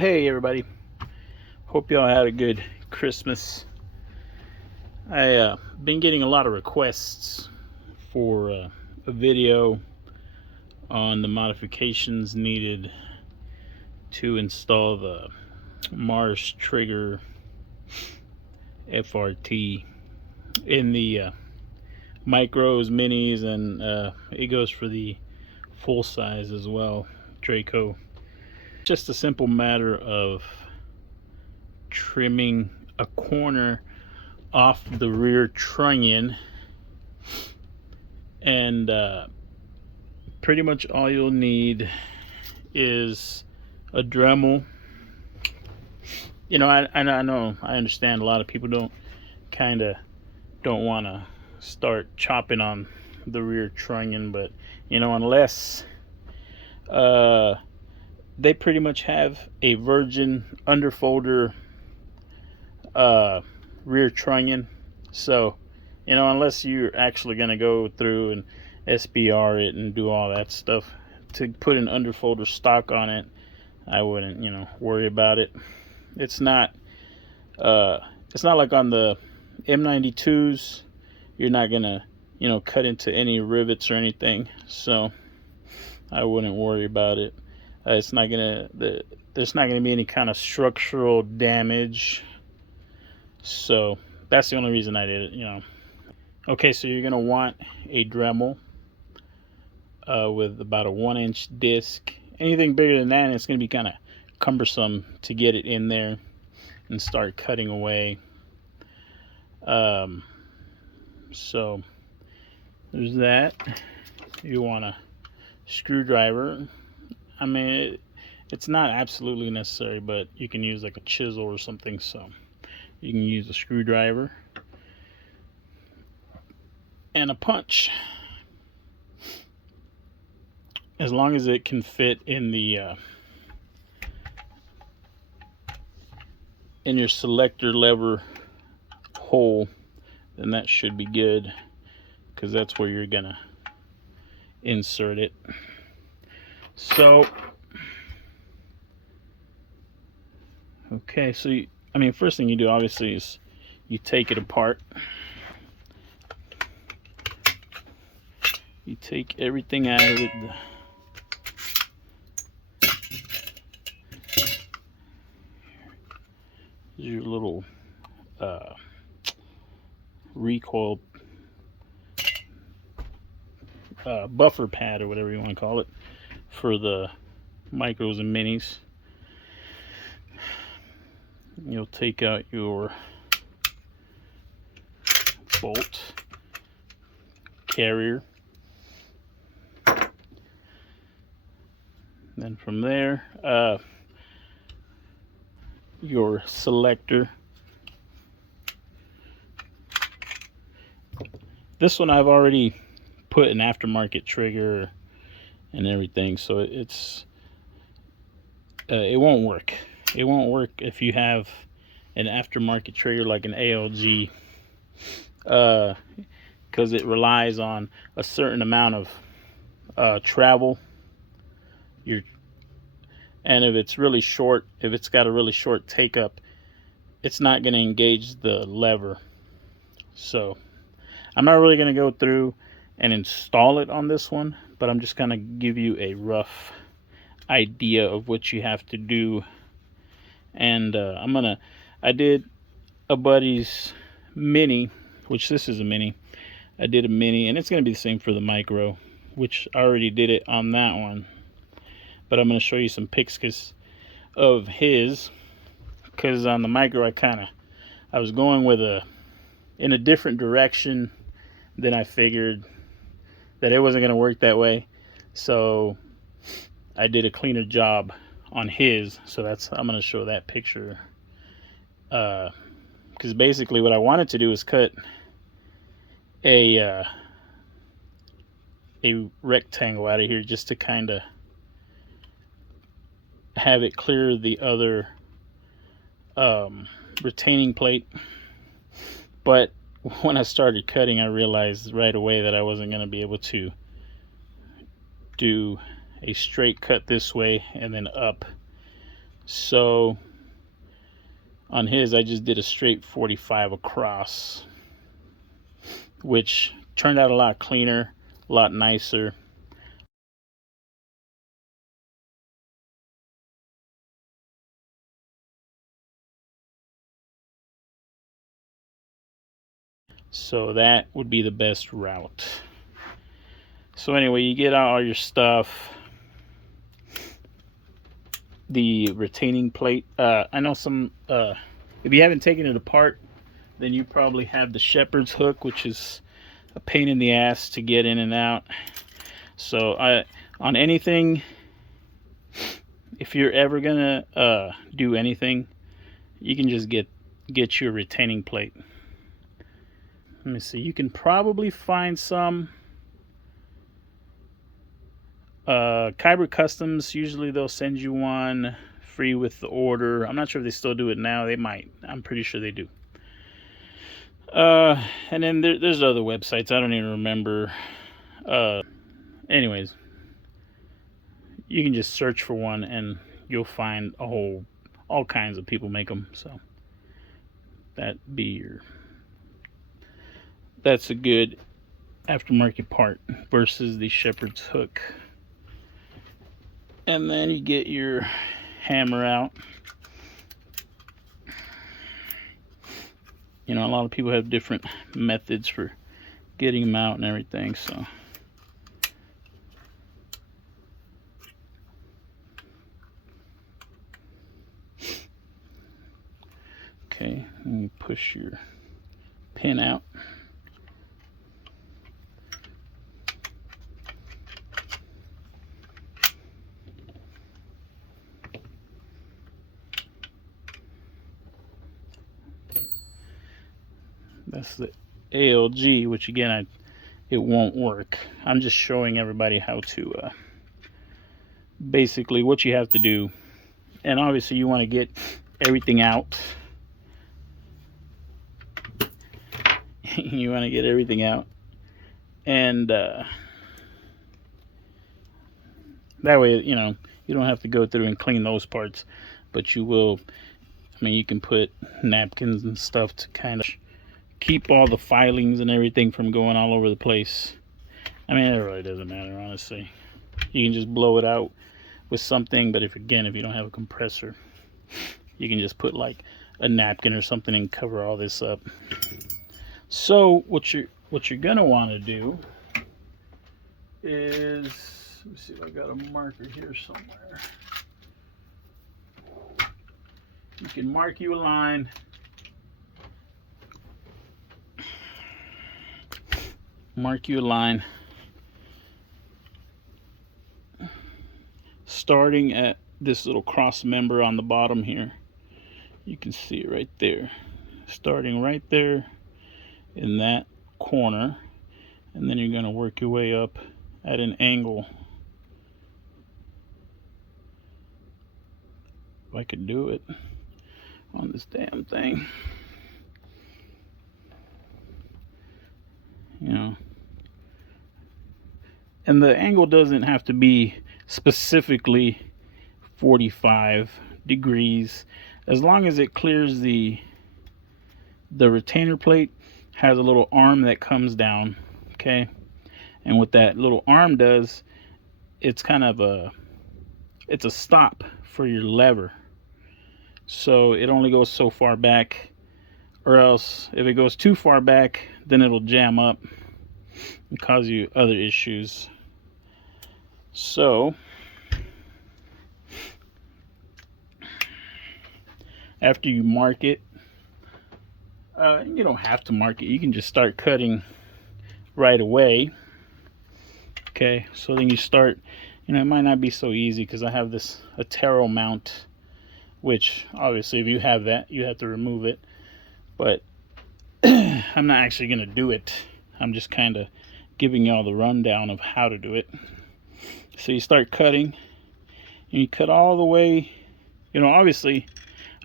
Hey everybody, hope y'all had a good Christmas. I been getting a lot of requests for a video on the modifications needed to install the Marstrigger FRT in the micros, minis, and it goes for the full size as well, Draco. Just a simple matter of trimming a corner off the rear trunnion, and pretty much all you'll need is a Dremel. You know, I understand a lot of people don't want to start chopping on the rear trunnion, but you know, unless they pretty much have a virgin underfolder rear trunnion, so you know, unless you're actually going to go through and SBR it and do all that stuff to put an underfolder stock on it, I wouldn't, you know, worry about it. It's not like on the M92s. You're not gonna, you know, cut into any rivets or anything, so I wouldn't worry about it. There's not gonna be any kind of structural damage, so that's the only reason I did it, you know. Okay, so you're gonna want a Dremel with about a 1-inch disc. Anything bigger than that, it's gonna be kind of cumbersome to get it in there and start cutting away. So there's that. You want a screwdriver. I mean, it's not absolutely necessary, but you can use like a chisel or something, so you can use a screwdriver and a punch, as long as it can fit in the in your selector lever hole, then that should be good, because that's where you're gonna insert it. So okay, so I mean, first thing you do obviously is you take it apart. You take everything out of it. Your little recoil buffer pad, or whatever you want to call it, for the micros and minis. You'll take out your bolt carrier. Then from there, your selector. This one I've already put an aftermarket trigger and everything, so it won't work. It won't work if you have an aftermarket trigger like an ALG, because it relies on a certain amount of travel. And if it's really short, if it's got a really short take up, it's not going to engage the lever. So I'm not really going to go through and install it on this one, but I'm just going to give you a rough idea of what you have to do. And I did a buddy's mini, which this is a mini. I did a mini, and it's going to be the same for the micro, which I already did it on that one. But I'm going to show you some pics of his, because on the micro I was going in a different direction than I figured that it wasn't going to work that way. So I did a cleaner job on his. So I'm going to show that picture, because basically what I wanted to do is cut a rectangle out of here, just to kind of have it clear the other retaining plate. But when I started cutting, I realized right away that I wasn't going to be able to do a straight cut this way and then up. So on his, I just did a straight 45 across, which turned out a lot cleaner, a lot nicer. So that would be the best route. So anyway, you get out all your stuff. The retaining plate. I know some, if you haven't taken it apart, then you probably have the shepherd's hook, which is a pain in the ass to get in and out. So on anything, if you're ever gonna do anything, you can just get your retaining plate. Let me see. You can probably find some. Kyber Customs, usually they'll send you one free with the order. I'm not sure if they still do it now. They might. I'm pretty sure they do. And then there's other websites. I don't even remember. Anyways, you can just search for one and you'll find all kinds of people make them. So that's a good aftermarket part versus the shepherd's hook. And then you get your hammer out. You know, a lot of people have different methods for getting them out and everything, so. Okay, and you push your pin out. That's the ALG, which again, it won't work. I'm just showing everybody how to, basically what you have to do. And obviously you want to get everything out. You want to get everything out. And that way, you know, you don't have to go through and clean those parts. But you will, I mean, you can put napkins and stuff to kind of keep all the filings and everything from going all over the place. I mean, it really doesn't matter, honestly. You can just blow it out with something, but if you don't have a compressor, you can just put like a napkin or something and cover all this up. So what you're gonna want to do is, let me see if I got a marker here somewhere. You can mark you a line. Mark you a line starting at this little cross member on the bottom here. You can see it right there, starting right there in that corner, and then you're going to work your way up at an angle. If I could do it on this damn thing, you know. And the angle doesn't have to be specifically 45 degrees, as long as it clears the retainer plate. Has a little arm that comes down, okay? And what that little arm does, it's kind of it's a stop for your lever. So it only goes so far back, or else if it goes too far back, then it'll jam up and cause you other issues. So after you mark it, you don't have to mark it. You can just start cutting right away. Okay, so then you start, you know, it might not be so easy because I have this Atero mount, which obviously if you have that, you have to remove it. But I'm not actually going to do it. I'm just kind of giving y'all the rundown of how to do it. So you start cutting, and you cut all the way, you know, obviously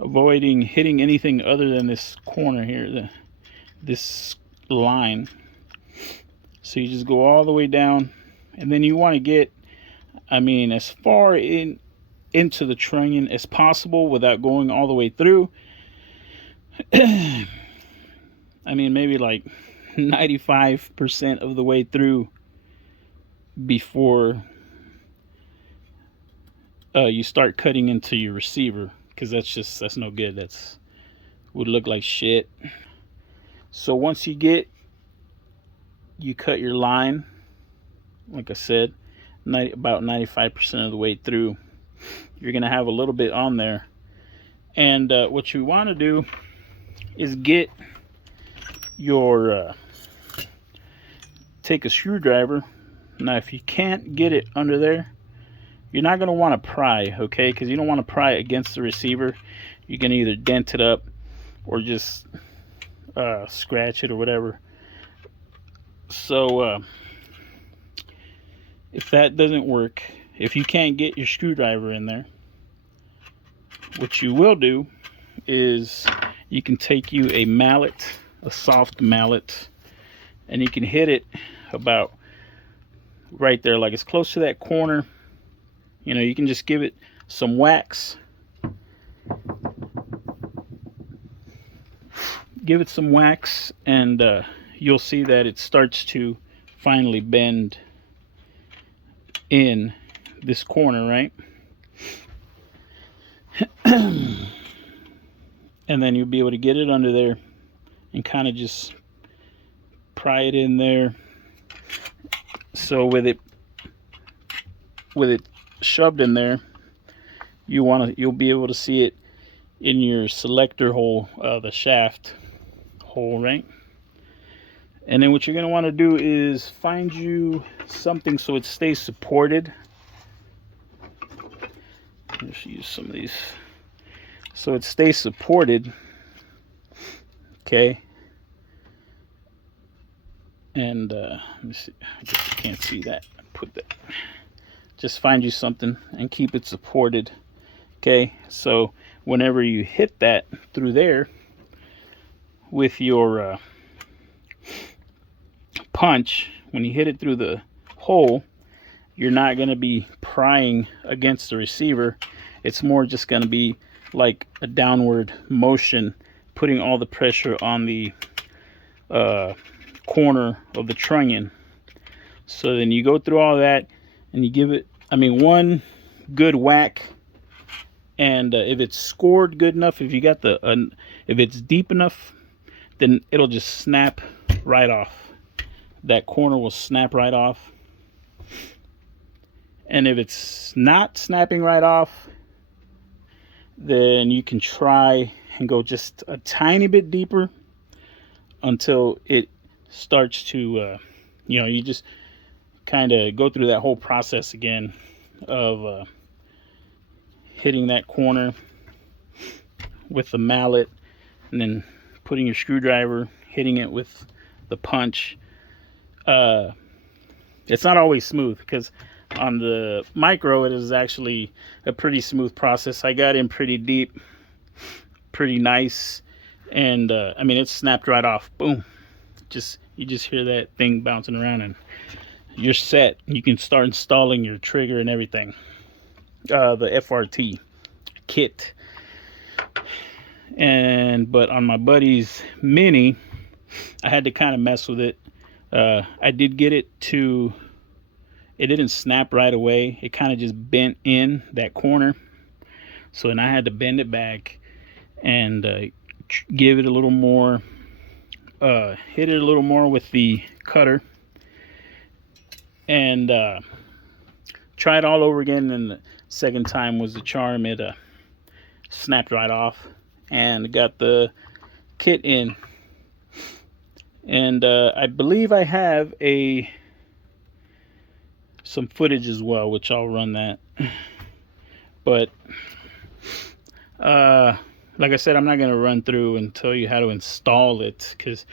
avoiding hitting anything other than this corner here, this line. So you just go all the way down, and then you want to get, I mean, as far in into the trunnion as possible without going all the way through. I mean, maybe like 95% of the way through before you start cutting into your receiver, because that's no good. That's would look like shit. So once you cut your line, like I said, about 95% of the way through, you're gonna have a little bit on there. And what you want to do is get your take a screwdriver. Now if you can't get it under there, you're not going to want to pry, okay? Because you don't want to pry against the receiver. You can either dent it up or just scratch it or whatever. So if that doesn't work, if you can't get your screwdriver in there, what you will do is you can take you a mallet, a soft mallet, and you can hit it about right there, like it's close to that corner. You know, you can just give it some wax. Give it some wax, and you'll see that it starts to finally bend in this corner, right? And then you'll be able to get it under there and kind of just pry it in there. So with it shoved in there, you'll be able to see it in your selector hole, the shaft hole, right? And then what you're going to want to do is find you something so it stays supported. Let's use some of these so it stays supported, okay? And let me see, I guess you can't see that. Put that, just find you something and keep it supported, okay? So whenever you hit that through there with your punch, when you hit it through the hole, you're not going to be prying against the receiver. It's more just going to be like a downward motion, putting all the pressure on the corner of the trunnion. So then you go through all that and you give it, I mean, one good whack, and if it's scored good enough, if you got the if it's deep enough, then it'll just snap right off. That corner will snap right off. And if it's not snapping right off, then you can try and go just a tiny bit deeper until it starts to you know, you just kind of go through that whole process again of hitting that corner with the mallet, and then putting your screwdriver, hitting it with the punch. It's not always smooth, because on the micro it is actually a pretty smooth process. I got in pretty deep, pretty nice, and I mean, it snapped right off. Boom. You just hear that thing bouncing around and you're set. You can start installing your trigger and everything. The FRT kit. But on my buddy's Mini, I had to kind of mess with it. I did get it to, it didn't snap right away. It kind of just bent in that corner. So then I had to bend it back and give it a little more, hit it a little more with the cutter, and try it all over again. And the second time was the charm. It snapped right off and got the kit in. And I believe I have some footage as well, which I'll run that. But like I said, I'm not going to run through and tell you how to install it, because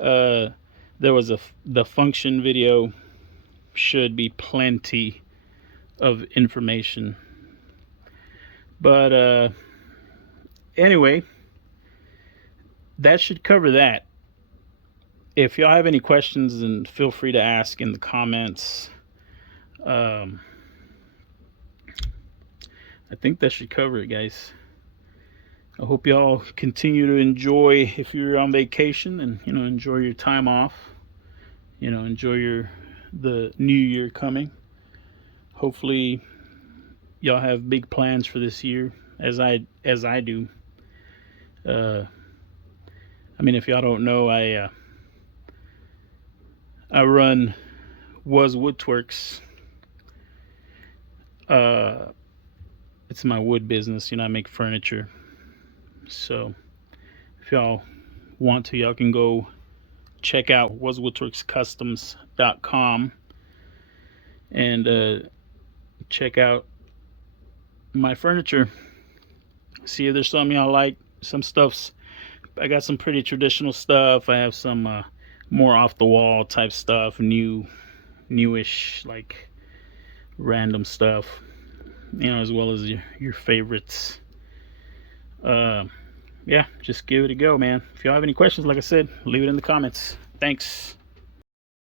there was the function video should be plenty of information. But anyway, that should cover that. If y'all have any questions, then feel free to ask in the comments. I I think that should cover it, guys. I hope y'all continue to enjoy if you're on vacation, and enjoy your time off. Enjoy the new year coming. Hopefully y'all have big plans for this year, as I do. I mean, if y'all don't know, I run Was Woodworks. It's my wood business. I make furniture. So if y'all want to, y'all can go check out waswoodworkscustoms.com and check out my furniture. See if there's something y'all like. Some stuff's, I got some pretty traditional stuff. I have some more off the wall type stuff, newish, like random stuff, as well as your favorites. Yeah, just give it a go, man. If y'all have any questions, like I said, leave it in the comments. Thanks.